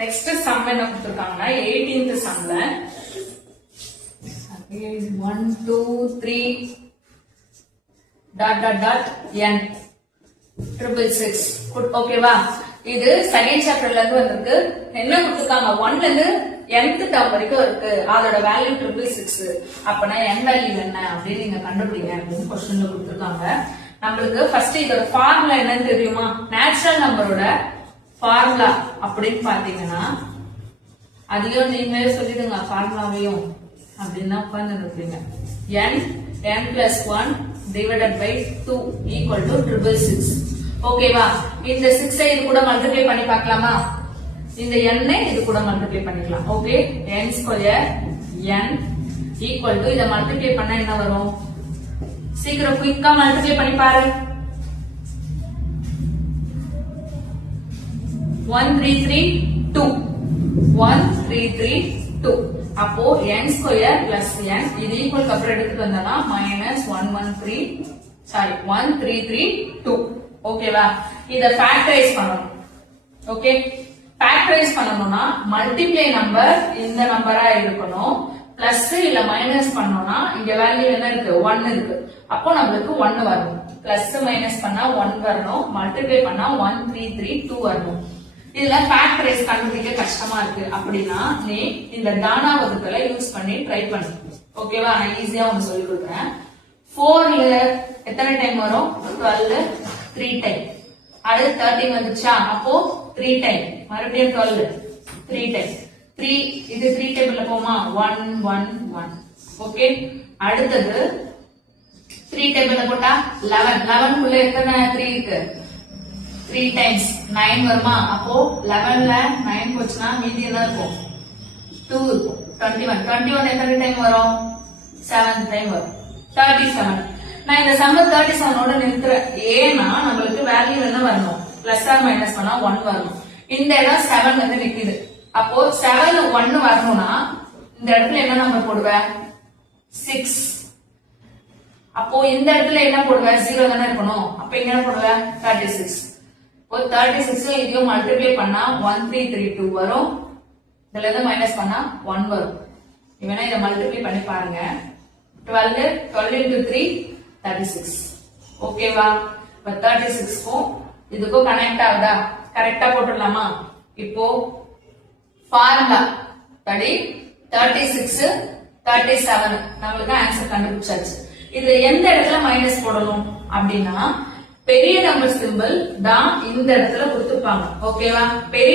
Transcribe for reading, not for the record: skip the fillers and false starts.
Next sum என்ன கொடுத்திருக்காங்கன்னா 18th சம்ல 1 2 3 dot dot dot n 666 ஓகேவா. இது செகண்ட் சாப்டர்ல இருந்து வந்திருக்கு. என்ன கொடுத்திருக்காங்க 1ல இருந்து nth டேர்ம் வரைக்கும் இருக்கு. அதோட வேல்யூ 666. அப்பனா n வேல்யூ என்ன அப்படின்னு நீங்க கண்டுபிடிங்க அப்படின்னு क्वेश्चनல கொடுத்திருக்காங்க. நம்மளுக்கு ஃபர்ஸ்ட் இதோட ஃபார்முலா என்னன்னு தெரியுமா? நேச்சுரல் நம்பரோட ஃபார்முலா அப்படின்னு பாத்தீங்கன்னா அதையும் நீங்களே சொல்லிடுங்க ஃபார்முலாவையும் அப்படின்னா உட்கார்ந்து இருப்பீங்க. n plus 1 divided by 2 equal to 666. ஓகேவா. இந்த 6 இது கூட மல்டிப்ளை பண்ணி பார்க்கலாமா? இந்த n இது கூட மல்டிப்ளை பண்ணிக்கலாம். Okay, n square n equal to இத மல்டிப்ளை பண்ணா என்ன வரும்? சீக்கிரம் குயிக்கா மல்டிப்ளை பண்ணி பாரு. 1332 1332. அப்போ n ஸ்கொயர் பிளஸ் n இது ஈக்குவல் அப்புறம் எடுத்துட்டு வந்தா -1332. ஓகேவா. இத ஃபேக்டரைஸ் பண்ணணும். ஓகே, ஃபேக்டரைஸ் பண்ணனும்னா மல்டிப்ளை நம்பர் இந்த நம்பரா இருக்கணும். பிளஸ் இல்ல மைனஸ் பண்ணோம்னா இங்க வேல்யூ என்ன இருக்கு? 1 இருக்கு. அப்போ நமக்கு 1 வரணும். பிளஸ் மைனஸ் பண்ணா 1 வரணும். மல்டிப்ளை பண்ணா 1332 வரணும். இதுல ஃபேக்டரைஸ் கண்டுபிடிக்க கஷ்டமா இருக்கு அப்படின்னா நீ இந்த டானா வகுப்புல யூஸ் பண்ணி ட்ரை பண்ணு. ஓகேவா. நான் ஈஸியா உங்களுக்கு சொல்லி கொடுக்குறேன். 4ல எத்தனை டைம் வரும்? 12 3 டைம். அடுத்து 13 வந்துச்சா? அப்போ 3 டைம். மறுபடியும் 12 3 டைம். 3 இது 3 டேபிள்ல போமா? 1 1 1. ஓகே, அடுத்தது 3 டேபிள்ல போட்டா 11 11 குள்ள எத்தனை 3 இருக்கு? 3 டைம்ஸ் 9 வருமா? அப்போ 11ல 9 போச்சுனா மீதி என்ன இருக்கும்? 2 இருக்கும். 21 21 எத்தனை டைம் வரும்? 7 டைம் வரும். 37. நான் இந்த சம்ம 37 ஓட நிறுத்துறேன். ஏன்னா நம்மளுக்கு வேல்யூ என்ன வரணும்? பிளஸ் ஆர் மைனஸ் பண்ணா 1 வரணும். இந்த இடம் 7 வந்து நிக்குது. அப்போ 7 1 வரணும்னா இந்த இடத்துல என்ன நம்பர் போடுவ? 6. அப்போ இந்த இடத்துல என்ன போடுவ? 0 தானே இருக்கணும். அப்ப இங்க என்ன போடுவ? 36. இப்போ 36 இதையும் மல்டிப்ளை பண்ணா 1332 வரும். இதுல இருந்து மைனஸ் பண்ணா 1 வரும். இவனா இதை மல்டிப்ளை பண்ணி பாருங்க. 12 into 3 36. ஓகேவா. இப்ப 36க்கும் இதுக்கும் கனெக்ட் ஆகுதா? கரெக்டா போட்டுடலாமா? இப்போ ஃபார்முலா படி 36 37 நம்மளுக்கு ஆன்சர் கண்டுபிடிச்சாச்சு. இதுல எந்த இடத்துல மைனஸ் போடணும் அப்படின்னா பெரிய நம்பர் சிம்பிள் தான் இந்த இடத்துல கொடுத்துப்பாங்க. ஓகேவா. பெரிய